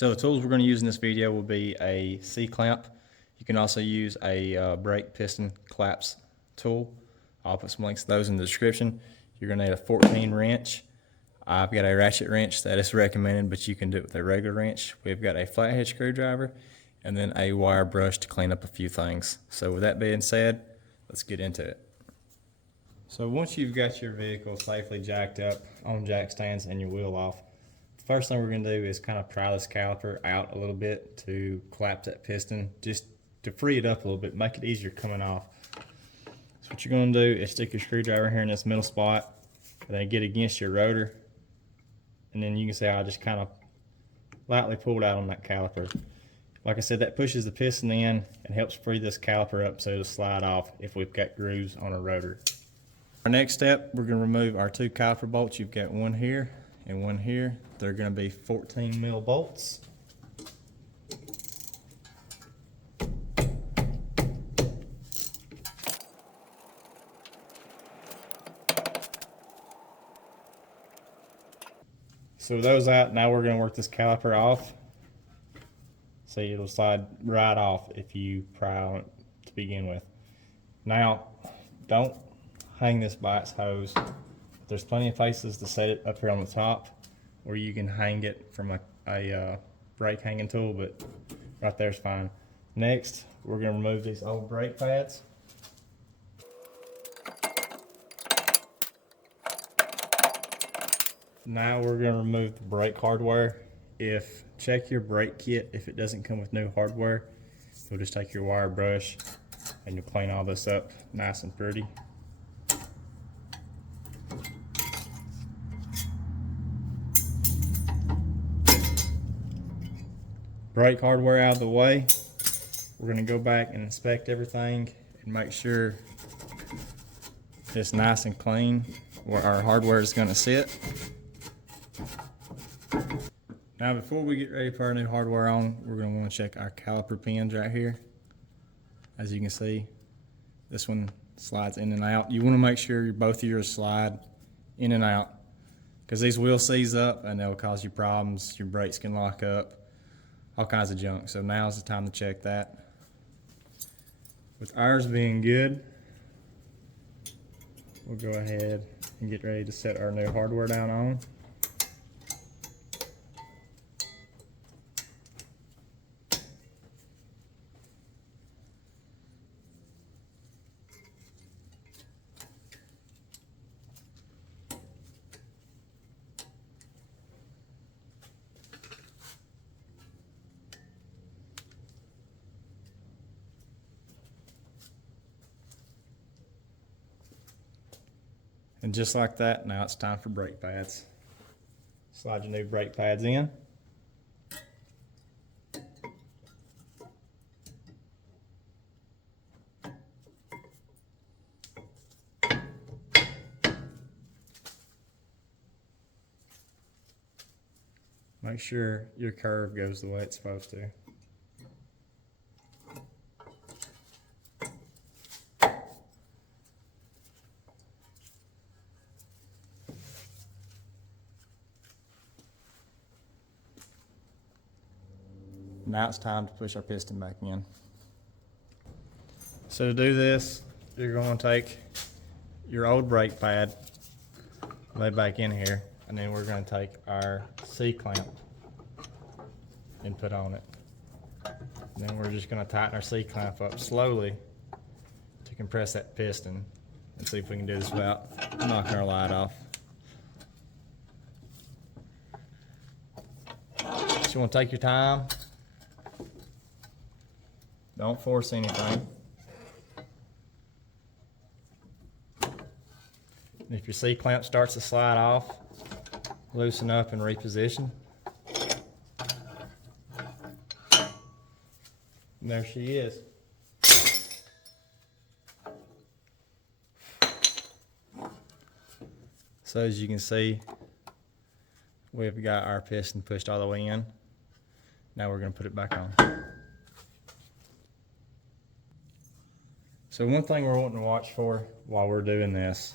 So the tools we're going to use in this video will be a C-clamp. You can also use a brake piston claps tool. I'll put some links to those in the description. You're going to need a 14 wrench. I've got a ratchet wrench that is recommended, but you can do it with a regular wrench. We've got a flathead screwdriver and then a wire brush to clean up a few things. So with that being said, let's get into it. So once you've got your vehicle safely jacked up on jack stands and your wheel off, the first thing we're going to do is kind of pry this caliper out a little bit to collapse that piston, just to free it up a little bit, make it easier coming off. So what you're going to do is stick your screwdriver here in this middle spot and then get against your rotor, and then you can see I just kind of lightly pulled out on that caliper. Like I said, that pushes the piston in and helps free this caliper up so it'll slide off if we've got grooves on a rotor. Our next step, we're going to remove our two caliper bolts. You've got one here and one here. They're going to be 14 mil bolts. So with those out, now we're going to work this caliper off. See, it'll slide right off if you pry on it to begin with. Now, don't hang this by its hose. There's plenty of places to set it up here on the top, or you can hang it from a brake hanging tool, but right there's fine. Next, we're going to remove these old brake pads. Now we're going to remove the brake hardware. Check your brake kit. If it doesn't come with new hardware, you'll just take your wire brush and you'll clean all this up nice and pretty. Brake hardware out of the way, we're going to go back and inspect everything and make sure it's nice and clean where our hardware is going to sit. Now before we get ready to put our new hardware on, we're going to want to check our caliper pins right here. As you can see, this one slides in and out. You want to make sure both of yours slide in and out, because these will seize up and they'll cause you problems. Your brakes can lock up, all kinds of junk. So now's the time to check that. With ours being good, we'll go ahead and get ready to set our new hardware down on. And just like that, now it's time for brake pads. Slide your new brake pads in. Make sure your curve goes the way it's supposed to. Now it's time to push our piston back in. So to do this, you're going to take your old brake pad, lay it back in here, and then we're going to take our C-clamp and put on it. And then we're just going to tighten our C-clamp up slowly to compress that piston, and see if we can do this without knocking our light off. So you want to take your time. Don't force anything. If your C-clamp starts to slide off, loosen up and reposition. And there she is. So as you can see, we've got our piston pushed all the way in. Now we're going to put it back on. So one thing we're wanting to watch for while we're doing this,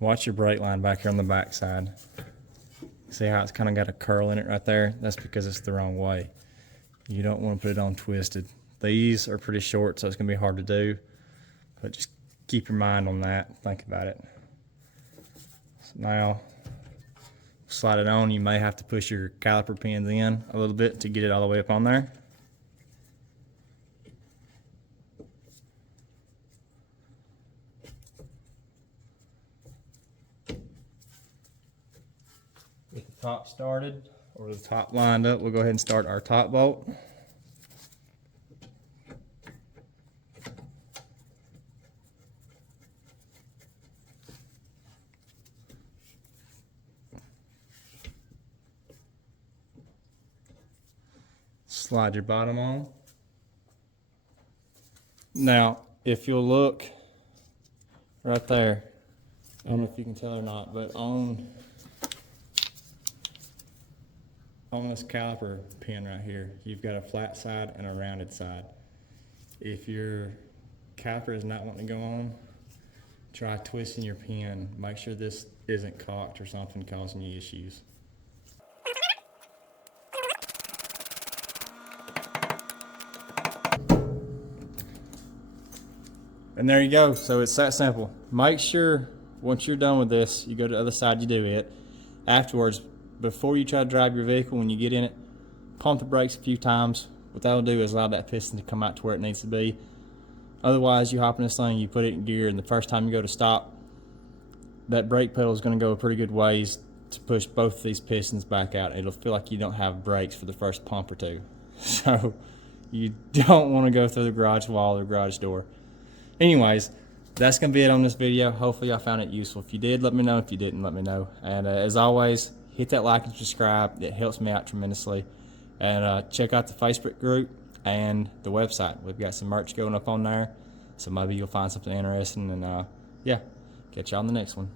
watch your brake line back here on the back side. See how it's kind of got a curl in it right there? That's because it's the wrong way. You don't want to put it on twisted. These are pretty short, so it's going to be hard to do, but just keep your mind on that. Think about it. So now, slide it on. You may have to push your caliper pins in a little bit to get it all the way up on there. With the top started, or the top lined up, we'll go ahead and start our top bolt. Slide your bottom on. Now, if you'll look right there, I don't know if you can tell or not, but on this caliper pin right here, you've got a flat side and a rounded side. If your caliper is not wanting to go on, try twisting your pin. Make sure this isn't cocked or something causing you issues. And there you go. So it's that simple. Make sure once you're done with this, you go to the other side, you do it. Afterwards, before you try to drive your vehicle, when you get in it, pump the brakes a few times. What that'll do is allow that piston to come out to where it needs to be. Otherwise, you hop in this thing, you put it in gear, and the first time you go to stop, that brake pedal is going to go a pretty good ways to push both of these pistons back out. It'll feel like you don't have brakes for the first pump or two. So you don't want to go through the garage wall or garage door. Anyways, that's going to be it on this video. Hopefully y'all found it useful. If you did, let me know. If you didn't, let me know. And as always, hit that like and subscribe. It helps me out tremendously. And check out the Facebook group and the website. We've got some merch going up on there, so maybe you'll find something interesting. And yeah, catch y'all on the next one.